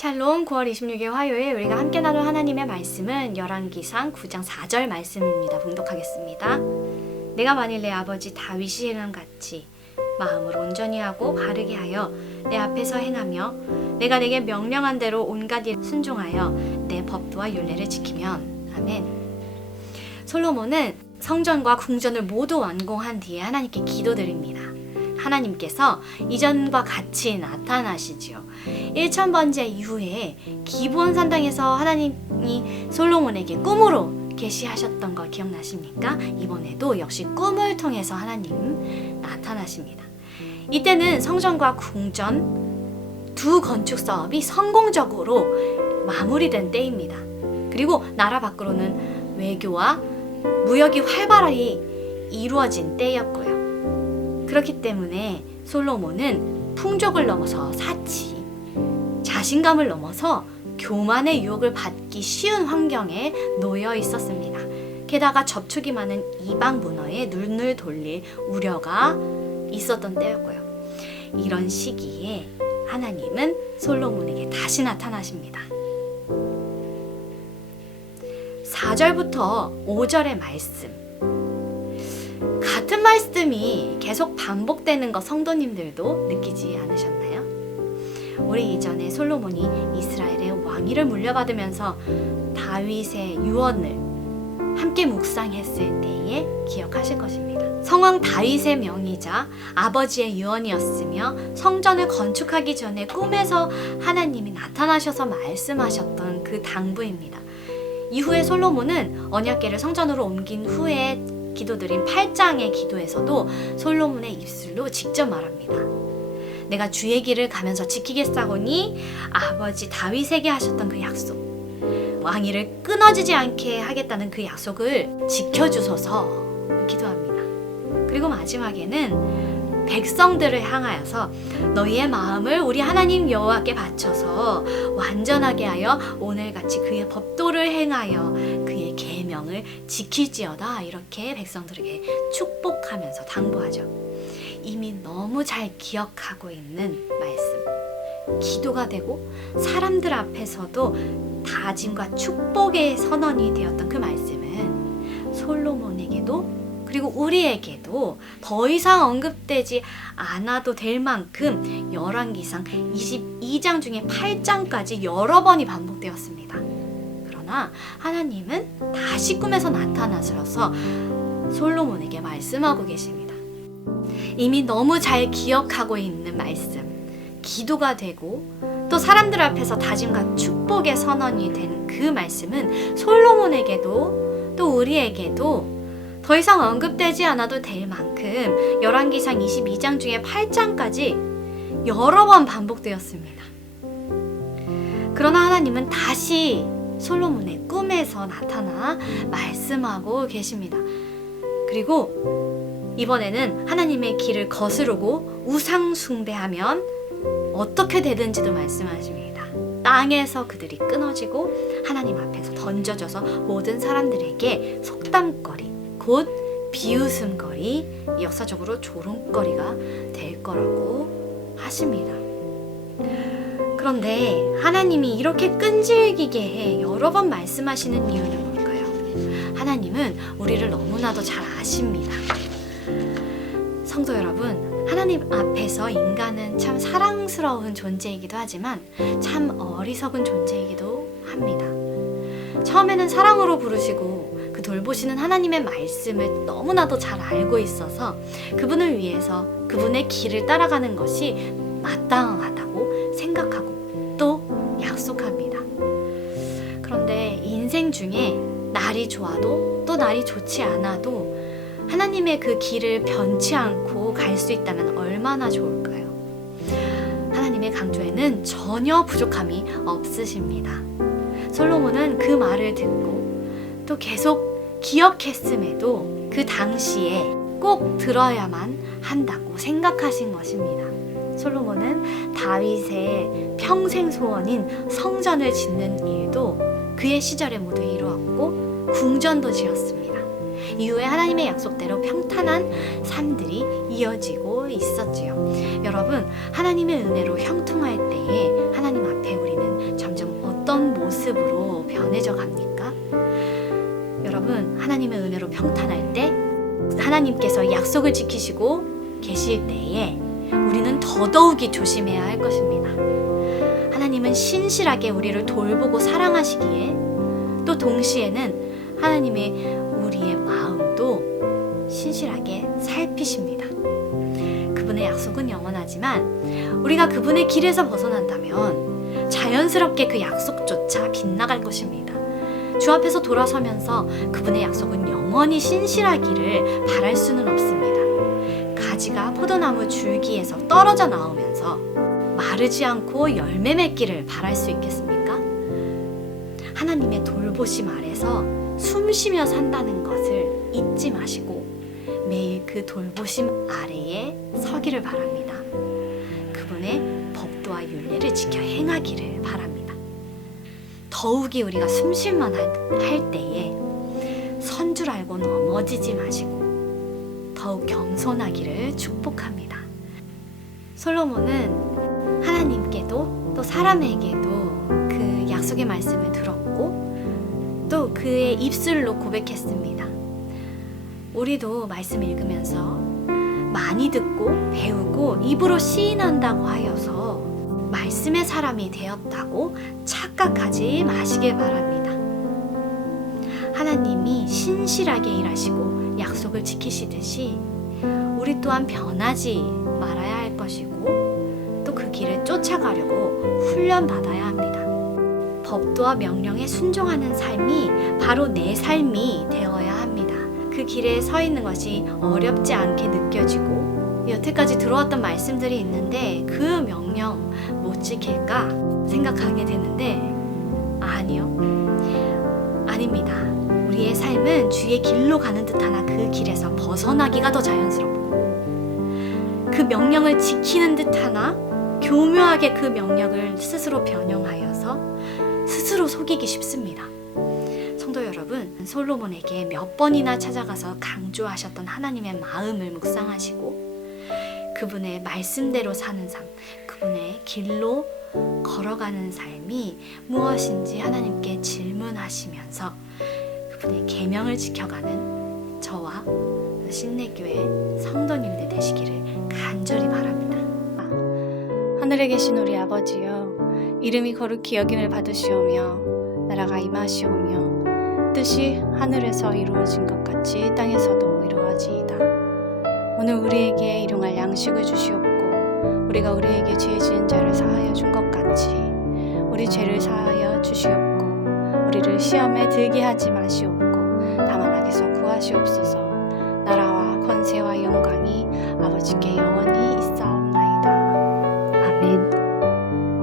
샬롬 9월 26일 화요일 우리가 함께 나눌 하나님의 말씀은 열왕기상 9장 4절 말씀입니다. 봉독하겠습니다. 내가 만일 내 아버지 다윗이랑 같이 마음을 온전히 하고 바르게 하여 내 앞에서 행하며 내가 내게 명령한 대로 온갖 일 순종하여 내 법도와 율례를 지키면 아멘. 솔로몬은 성전과 궁전을 모두 완공한 뒤에 하나님께 기도드립니다. 하나님께서 이전과 같이 나타나시지요. 1000번째 이후에 기브온 산당에서 하나님이 솔로몬에게 꿈으로 계시하셨던 거 기억나십니까? 이번에도 역시 꿈을 통해서 하나님 나타나십니다. 이때는 성전과 궁전 두 건축 사업이 성공적으로 마무리된 때입니다. 그리고 나라 밖으로는 외교와 무역이 활발히 이루어진 때였고요. 그렇기 때문에 솔로몬은 풍족을 넘어서 사치, 자신감을 넘어서 교만의 유혹을 받기 쉬운 환경에 놓여 있었습니다. 게다가 접촉이 많은 이방 문화에 눈을 돌릴 우려가 있었던 때였고요. 이런 시기에 하나님은 솔로몬에게 다시 나타나십니다. 4절부터 5절의 말씀, 같은 말씀이 계속 반복되는 거 성도님들도 느끼지 않으셨나요? 우리 이전에 솔로몬이 이스라엘의 왕위를 물려받으면서 다윗의 유언을 함께 묵상했을 때에 기억하실 것입니다. 성왕 다윗의 명의자 아버지의 유언이었으며 성전을 건축하기 전에 꿈에서 하나님이 나타나셔서 말씀하셨던 그 당부입니다. 이후에 솔로몬은 언약궤를 성전으로 옮긴 후에 기도드린 8장의 기도에서도 솔로몬의 입술로 직접 말합니다. 내가 주의 길을 가면서 지키겠사오니 아버지 다윗에게 하셨던 그 약속, 왕위를 끊어지지 않게 하겠다는 그 약속을 지켜주소서 기도합니다. 그리고 마지막에는 백성들을 향하여서 너희의 마음을 우리 하나님 여호와께 바쳐서 완전하게 하여 오늘같이 그의 법도를 행하여 그의 계명을 지킬지어다, 이렇게 백성들에게 축복하면서 당부하죠. 이미 너무 잘 기억하고 있는 말씀, 기도가 되고 사람들 앞에서도 다짐과 축복의 선언이 되었던 그 말씀은 솔로몬에게도 그리고 우리에게도 더 이상 언급되지 않아도 될 만큼 열왕기상 22장 중에 8장까지 여러 번이 반복되었습니다. 그러나 하나님은 다시 꿈에서 나타나셔서 솔로몬에게 말씀하고 계십니다. 이미 너무 잘 기억하고 있는 말씀, 기도가 되고 또 사람들 앞에서 다짐과 축복의 선언이 된 그 말씀은 솔로몬에게도 또 우리에게도 더 이상 언급되지 않아도 될 만큼 열왕기상 22장 중에 8장까지 여러 번 반복되었습니다. 그러나 하나님은 다시 솔로몬의 꿈에서 나타나 말씀하고 계십니다. 그리고 이번에는 하나님의 길을 거스르고 우상 숭배하면 어떻게 되든지도 말씀하십니다. 땅에서 그들이 끊어지고 하나님 앞에서 던져져서 모든 사람들에게 속담거리, 곧 비웃음거리, 역사적으로 조롱거리가 될 거라고 하십니다. 그런데 하나님이 이렇게 끈질기게 해 여러 번 말씀하시는 이유는 뭘까요? 하나님은 우리를 너무나도 잘 아십니다. 성도 여러분, 하나님 앞에서 인간은 참 사랑스러운 존재이기도 하지만 참 어리석은 존재이기도 합니다. 처음에는 사랑으로 부르시고 그 돌보시는 하나님의 말씀을 너무나도 잘 알고 있어서 그분을 위해서 그분의 길을 따라가는 것이 마땅하다고 생각하고 또 약속합니다. 그런데 인생 중에 날이 좋아도 또 날이 좋지 않아도 하나님의 그 길을 변치 않고 갈 수 있다면 얼마나 좋을까요? 하나님의 강조에는 전혀 부족함이 없으십니다. 솔로몬은 그 말을 듣고 또 계속 기억했음에도 그 당시에 꼭 들어야만 한다고 생각하신 것입니다. 솔로몬은 다윗의 평생 소원인 성전을 짓는 일도 그의 시절에 모두 이루었고 궁전도 지었습니다. 이후에 하나님의 약속대로 평탄한 삶들이 이어지고 있었지요. 여러분, 하나님의 은혜로 형통할 때에 하나님 앞에 우리는 어떤 모습으로 변해져 갑니까? 여러분, 하나님의 은혜로 평탄할 때 하나님께서 약속을 지키시고 계실 때에 우리는 더더욱이 조심해야 할 것입니다. 하나님은 신실하게 우리를 돌보고 사랑하시기에 또 동시에는 하나님의 우리의 마음도 신실하게 살피십니다. 그분의 약속은 영원하지만 우리가 그분의 길에서 벗어난다면 자연스럽게 그 약속조차 빗나갈 것입니다. 주 앞에서 돌아서면서 그분의 약속은 영원히 신실하기를 바랄 수는 없습니다. 가지가 포도나무 줄기에서 떨어져 나오면서 마르지 않고 열매 맺기를 바랄 수 있겠습니까? 하나님의 돌보심 아래서 숨쉬며 산다는 것을 잊지 마시고 매일 그 돌보심 아래에 서기를 바랍니다. 그분의 법도와 율례를 지켜 행하기를 바랍니다. 더욱이 우리가 숨쉴만 할 때에 선 줄 알고 넘어지지 마시고 더욱 겸손하기를 축복합니다. 솔로몬은 하나님께도 또 사람에게도 그 약속의 말씀을 들었고 또 그의 입술로 고백했습니다. 우리도 말씀 읽으면서 많이 듣고 배우고 입으로 시인한다고 하여서 말씀의 사람이 되었다고 착각하지 마시길 바랍니다. 하나님이 신실하게 일하시고 약속을 지키시듯이 우리 또한 변하지 말아야 할 것이고 또 그 길을 쫓아가려고 훈련받아야 합니다. 법도와 명령에 순종하는 삶이 바로 내 삶이 되어야 합니다. 그 길에 서 있는 것이 어렵지 않게 느껴지고 여태까지 들어왔던 말씀들이 있는데 그 명령 못 지킬까 생각하게 되는데 아닙니다. 우리의 삶은 주의 길로 가는 듯하나 그 길에서 벗어나기가 더 자연스럽고 그 명령을 지키는 듯하나 교묘하게 그 명령을 스스로 변형하여서 스스로 속이기 쉽습니다. 성도 여러분, 솔로몬에게 몇 번이나 찾아가서 강조하셨던 하나님의 마음을 묵상하시고 그분의 말씀대로 사는 삶, 그분의 길로 걸어가는 삶이 무엇인지 하나님께 질문하시면서 그분의 계명을 지켜가는 저와 신내교회 성도님들 되시기를 간절히 바랍니다. 하늘에 계신 우리 아버지여, 이름이 거룩히 여김을 받으시오며 나라가 임하시오며 뜻이 하늘에서 이루어진 것 같이 땅에서도 이루어지이다. 오늘 우리에게 일용할 양식을 주시옵고 우리가 우리에게 죄 지은 자를 사하여 준 것 같이 우리 죄를 사하여 주시옵고 우리를 시험에 들게 하지 마시옵고 다만 악에서 구하시옵소서.